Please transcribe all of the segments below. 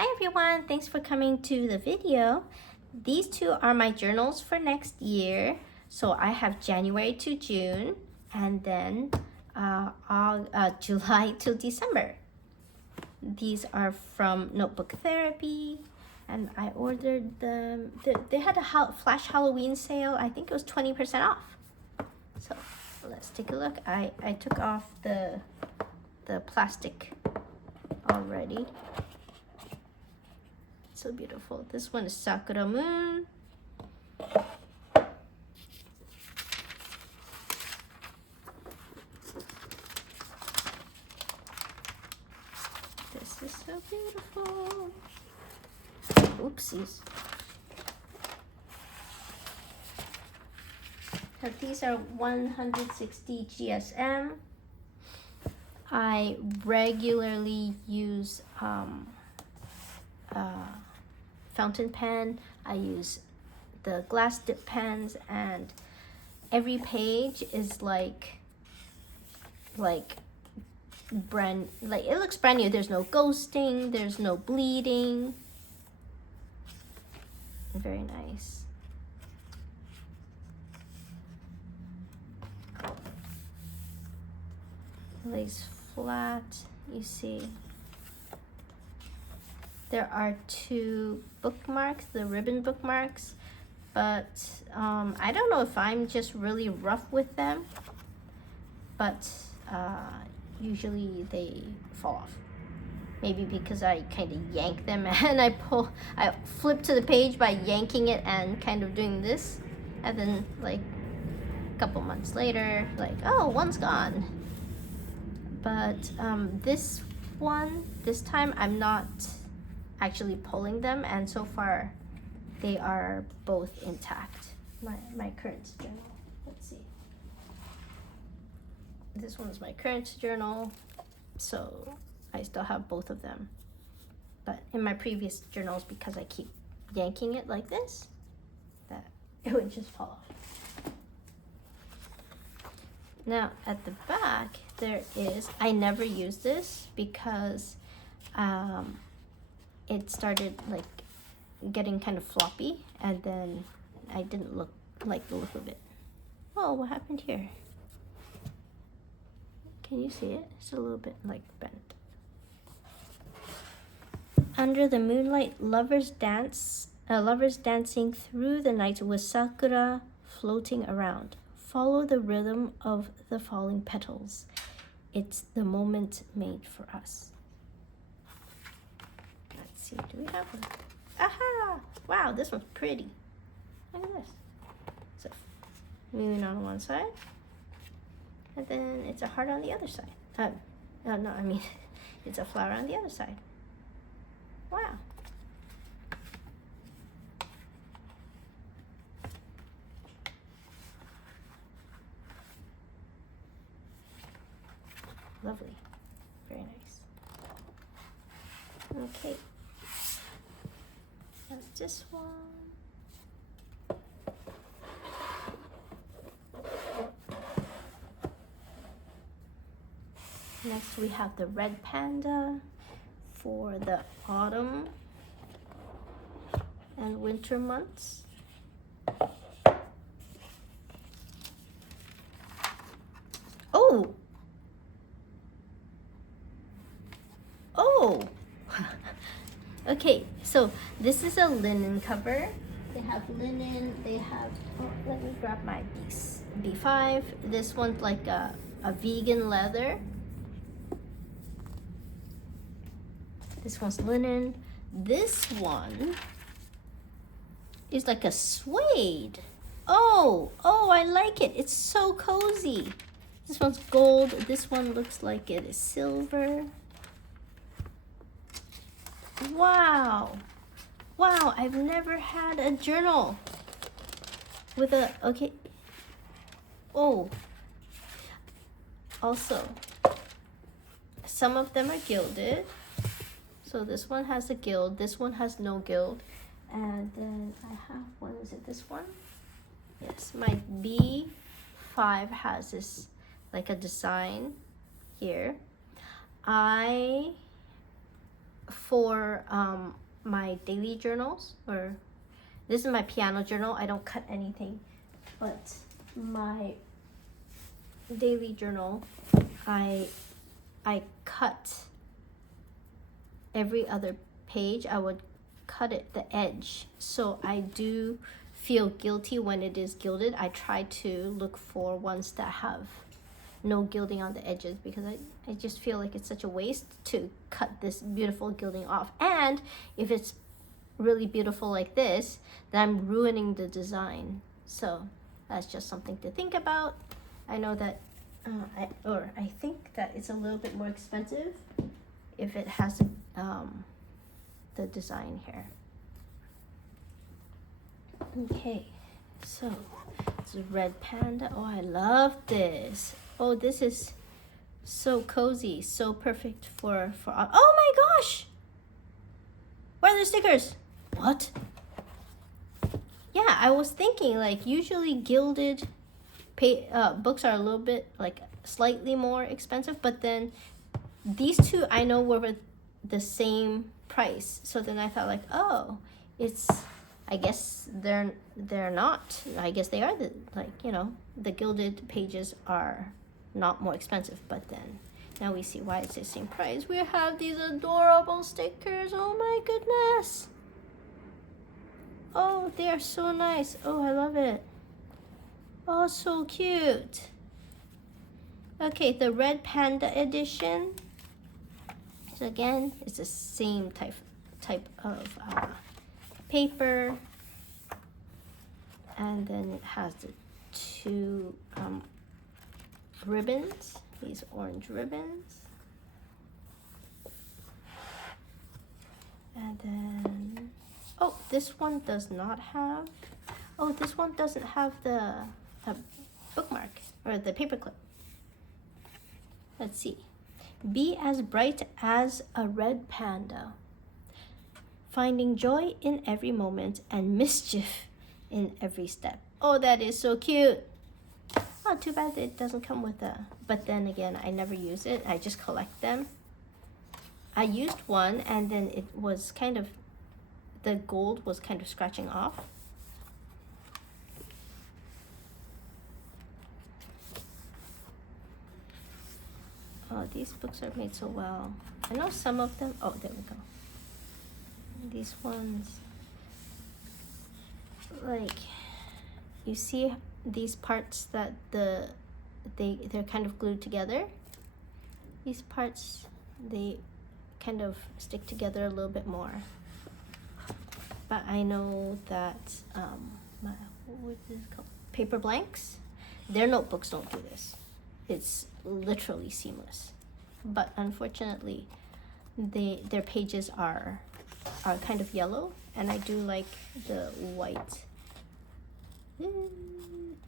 Hi everyone, thanks for coming to the video. These two are my journals for next year. So I have January to June and then July to December. These are from Notebook Therapy and I ordered them. They had a flash Halloween sale. I think it was 20% off. So let's take a look. I took off the plastic already. So beautiful. This one is Sakura Moon. This is so beautiful. Oopsies. So these are 160 GSM. I regularly use fountain pen. I use the glass dip pens, and every page is like brand, like it looks brand new. There's no ghosting, there's no bleeding. Very nice. Lays flat, you see. There are two bookmarks, the ribbon bookmarks, but I don't know if I'm just really rough with them, but usually they fall off. Maybe because I kind of yank them and I flip to the page by yanking it and kind of doing this, and then like a couple months later, like, oh, one's gone. But this time I'm not actually pulling them, and so far they are both intact. My current journal, let's see. This one's my current journal, so I still have both of them. But in my previous journals, because I keep yanking it like this, that it would just fall off. Now at the back there is, I never use this because it started like getting kind of floppy, and then I didn't like the look of it. Oh, what happened here? Can you see it? It's a little bit like bent. Under the moonlight, lovers dancing through the night with sakura floating around. Follow the rhythm of the falling petals. It's the moment made for us. Let's see, do we have one? Aha! Wow, this one's pretty. Look at this. So, moon on one side, and then it's a heart on the other side. No, I mean, it's a flower on the other side. Wow. Lovely. Very nice. Okay. That's this one. Next we have the red panda for the autumn and winter months. Oh! Oh! Okay, so this is a linen cover. They have linen, they have, oh, let me grab my B5. This one's like a vegan leather. This one's linen. This one is like a suede. Oh, I like it. It's so cozy. This one's gold. This one looks like it is silver. Wow. Wow, I've never had a journal with a, okay. Oh. Also, some of them are gilded. So this one has a gild, this one has no gild. And then I have one, is it this one? Yes, my B5 has this, like a design here. I for my daily journals, or this is my piano journal. I don't cut anything, but my daily journal, I cut every other page. I would cut it the edge, so I do feel guilty when it is gilded. I try to look for ones that have no gilding on the edges, because I just feel like it's such a waste to cut this beautiful gilding off. And if it's really beautiful like this, then I'm ruining the design. So that's just something to think about. I know that I think that it's a little bit more expensive if it has the design here. Okay, so it's a red panda. Oh, I love this. Oh, this is so cozy, so perfect for oh my gosh! Where are the stickers? What? Yeah, I was thinking, like, usually gilded books are a little bit, like, slightly more expensive, but then these two I know were the same price. So then I thought, like, oh, I guess they're not. I guess they are the gilded pages are not more expensive, but then now we see why it's the same price. We have these adorable stickers. Oh my goodness. Oh, they are so nice. Oh, I love it. Oh, so cute. Okay, the red panda edition. So again, it's the same type of paper, and then it has the two ribbons, these orange ribbons, and then this one does not have. Oh, this one doesn't have the bookmark or the paper clip. Let's see. Be as bright as a red panda, finding joy in every moment and mischief in every step. Oh, that is so cute. Oh, too bad it doesn't come with but then again, I never use it. I just collect them. I used one, and then it was the gold was kind of scratching off. Oh, these books are made so well. I know some of them. Oh, there we go. These ones, like, you see these parts that they're kind of glued together. These parts, they kind of stick together a little bit more. But I know that what is it called? PaperBlanks. Their notebooks don't do this. It's literally seamless. But unfortunately, their pages are kind of yellow, and I do like the white.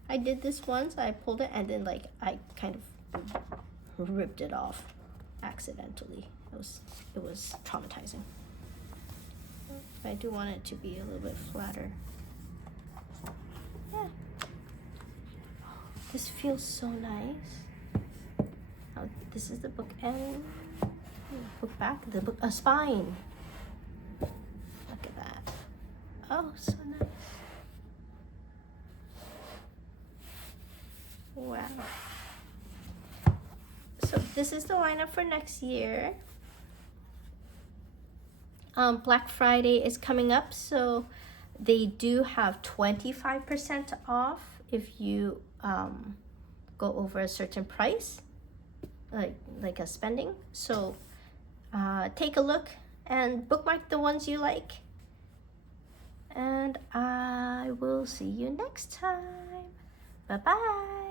I did this once. I pulled it, and then I kind of ripped it off accidentally. It was traumatizing. But I do want it to be a little bit flatter. Yeah. This feels so nice. Oh, this is the book end. Book back. The book spine. Look at that. Oh, so nice. Wow. So this is the lineup for next year. Black Friday is coming up, so they do have 25% off if you go over a certain price, like a spending. So take a look and bookmark the ones you like, and I will see you next time. Bye bye.